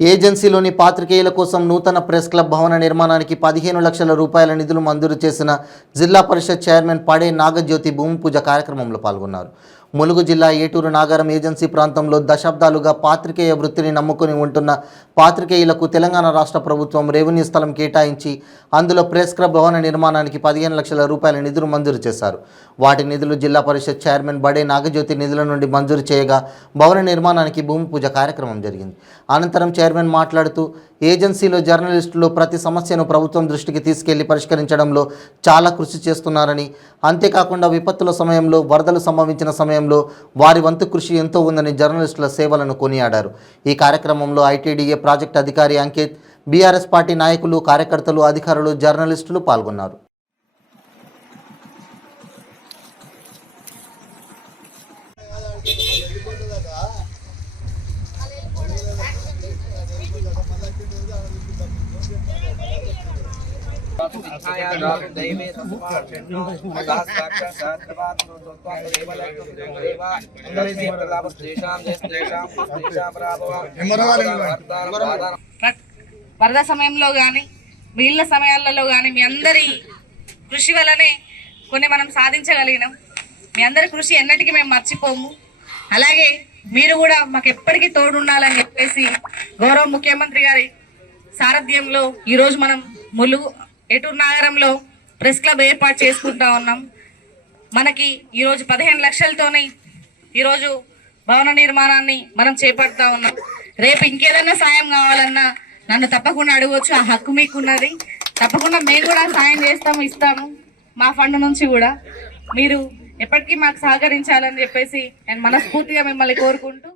ఏజెన్సీలోని పాత్రికేయుల కోసం నూతన ప్రెస్ క్లబ్ భవన నిర్మాణానికి 15 లక్షల రూపాయల నిధులు మంజూరు చేసిన జిల్లా పరిషత్ చైర్మన్ పడే నాగజ్యోతి భూమి పూజ కార్యక్రమంలో పాల్గొన్నారు. ములుగు జిల్లా ఏటూరు నాగారం ఏజెన్సీ ప్రాంతంలో దశాబ్దాలుగా పాత్రికేయ వృత్తిని నమ్ముకుని ఉంటున్న పాత్రికేయులకు తెలంగాణ రాష్ట్ర ప్రభుత్వం రెవెన్యూ స్థలం కేటాయించి అందులో ప్రెస్ క్లబ్ భవన నిర్మాణానికి 15 లక్షల రూపాయల నిధులు మంజూరు చేశారు. వాటి నిధులు జిల్లా పరిషత్ చైర్మన్ బడే నాగజ్యోతి నిధుల నుండి మంజూరు చేయగా భవన నిర్మాణానికి భూమి పూజ కార్యక్రమం జరిగింది. అనంతరం చైర్మన్ మాట్లాడుతూ ఏజెన్సీలో జర్నలిస్టులు ప్రతి సమస్యను ప్రభుత్వం దృష్టికి తీసుకెళ్లి పరిష్కరించడంలో చాలా కృషి చేస్తున్నారని, అంతేకాకుండా విపత్తుల సమయంలో, వరదలు సంభవించిన సమయంలో వారి వంతు కృషి ఎంతో ఉందని జర్నలిస్టుల సేవలను కొనియాడారు. ఈ కార్యక్రమంలో ఐటీడీఏ ప్రాజెక్టు అధికారి అంకిత్, బీఆర్ఎస్ పార్టీ నాయకులు, కార్యకర్తలు, అధికారులు, జర్నలిస్టులు పాల్గొన్నారు. వరద సమయంలో కానీ మిగిలిన సమయాలలో కానీ మీ అందరి కృషి వల్లనే కొన్ని మనం సాధించగలిగినాం. మీ అందరి కృషి ఎన్నటికీ మేము మర్చిపోము. అలాగే మీరు కూడా మాకు ఎప్పటికీ తోడుండాలని చెప్పేసి గౌరవ ముఖ్యమంత్రి గారి సారథ్యంలో ఈరోజు మనం ములుగు ఏటూరు నగరంలో ప్రెస్ క్లబ్ ఏర్పాటు చేసుకుంటా ఉన్నాం. మనకి ఈరోజు 15 లక్షలతోనే ఈరోజు భవన నిర్మాణాన్ని మనం చేపడతా ఉన్నాం. రేపు ఇంకేదైనా సాయం కావాలన్నా నన్ను తప్పకుండా అడగవచ్చు. ఆ హక్కు మీకు ఉన్నది. తప్పకుండా మేము కూడా సాయం చేస్తాము, ఇస్తాము. మా ఫండ్ నుంచి కూడా మీరు ఎప్పటికీ మాకు సహకరించాలని చెప్పేసి నేను మనస్ఫూర్తిగా మిమ్మల్ని కోరుకుంటూ